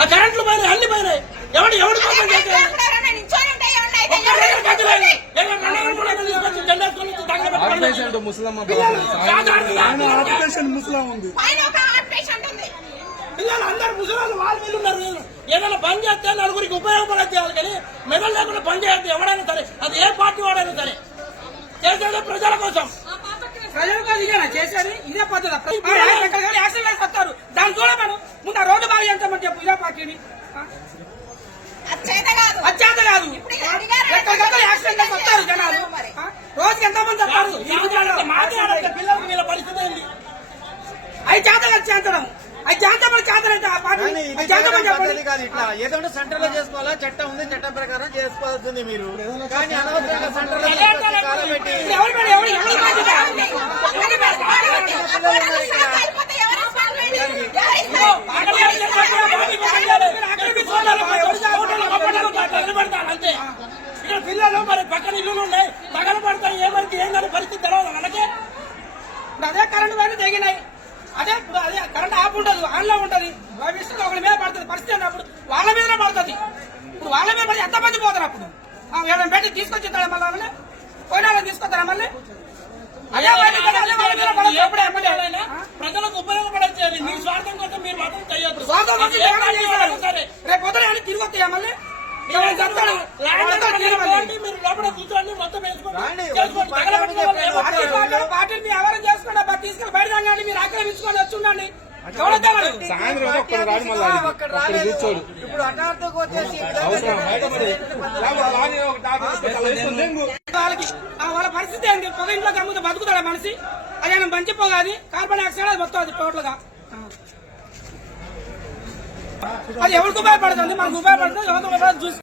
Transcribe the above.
ఆ కరెంట్లు పోయినాయి, అన్ని పోయినాయి. ఎవడు ఎవడు కోసం చేశారు? పిల్లలు అందరు ముసలాళ్ళు వాళ్ళు వీళ్ళు ఉన్నారు. ఏదైనా పని చేస్తే నలుగురికి ఉపయోగపడే చేయాలి కానీ మెదడు లేకుండా పని చేయద్దు. ఎవడైనా సరే, అది ఏ పార్టీ వాడైనా సరే చేసేది ప్రజల కోసం. ప్రజల కోసం ఇదేనా చేసేది? ఇదే పద్ధతి. యాక్సిడెంట్ వేసి వస్తారు, దాన్ని చూడమను. ముందు ఆ రోడ్డు బాగా చేస్తామని చెప్పు. ఇదే పార్టీని అచ్చేత కాదు. ఎక్కడికక్కడ యాక్సిడెంట్ వేసి వస్తారు జనాలు. రోజుకి ఎంతమంది వస్తారు? పిల్లలకు వీళ్ళ పరిస్థితి ఏంటి? అవి చేతలు చేతడం, అవి చేతమని చేతనైతే ఆ పార్టీ ఏదో సెంటర్ లో చేసుకోవాలా? చట్టం ఉంది, చట్టం ప్రకారం చేసుకోవాల్సింది మీరు. కానీ అనవసరంగా సెంటర్ లో అంతే. ఇక్కడ పిల్లలు మరి పక్కన ఇల్లులు ఉన్నాయి, తగలు పడతాయి. ఏమైతే ఏం కానీ పరిస్థితి తెలవదు మనకి. అదే కరెంట్ వైపు తెగినాయి. అదే ఇప్పుడు అదే కరెంట్ ఆఫ్ ఉండదు, ఆన్ లో ఉంటది. ఒకరి మీద పడుతుంది పరిస్థితి అన్నప్పుడు వాళ్ళ మీదనే పడుతుంది. ఇప్పుడు వాళ్ళ మీద పడి ఎంతమంది పోతారు? అప్పుడు ఏమైనా పెట్టి తీసుకొచ్చిస్తారా? మళ్ళీ వాళ్ళని పోయిన వాళ్ళని తీసుకొస్తారా? మళ్ళీ అదే ప్రజలకు ఉపయోగపడచ్చేది. మీ స్వార్థం కోసం మీరు మాత్రం చేయొద్దు. రేపు పొద్దున తిరిగి వస్తాయా? మళ్ళీ మీరు లోపల కూర్చోండి, మొత్తం పార్టీని మీ ఎవరు చేసుకోండి. తీసుకెళ్ళి బయట రండి, మీరు ఆక్రమించుకొని వచ్చుండండి. ఇప్పుడు అటార్థకు వచ్చేసి వాళ్ళ పరిస్థితి ఏంటి? పొగ ఇంట్లో కమ్ముతో బతుకుతాడా మనిషి? అదేనా మంచి పొగ, అది కార్బన్ డైఆక్సైడ్, అది మొత్తం అది టోటల్ గా. అది ఎవరికి ఉపయోగపడుతుంది? మనకు ఉపయోగపడుతుంది. చూసి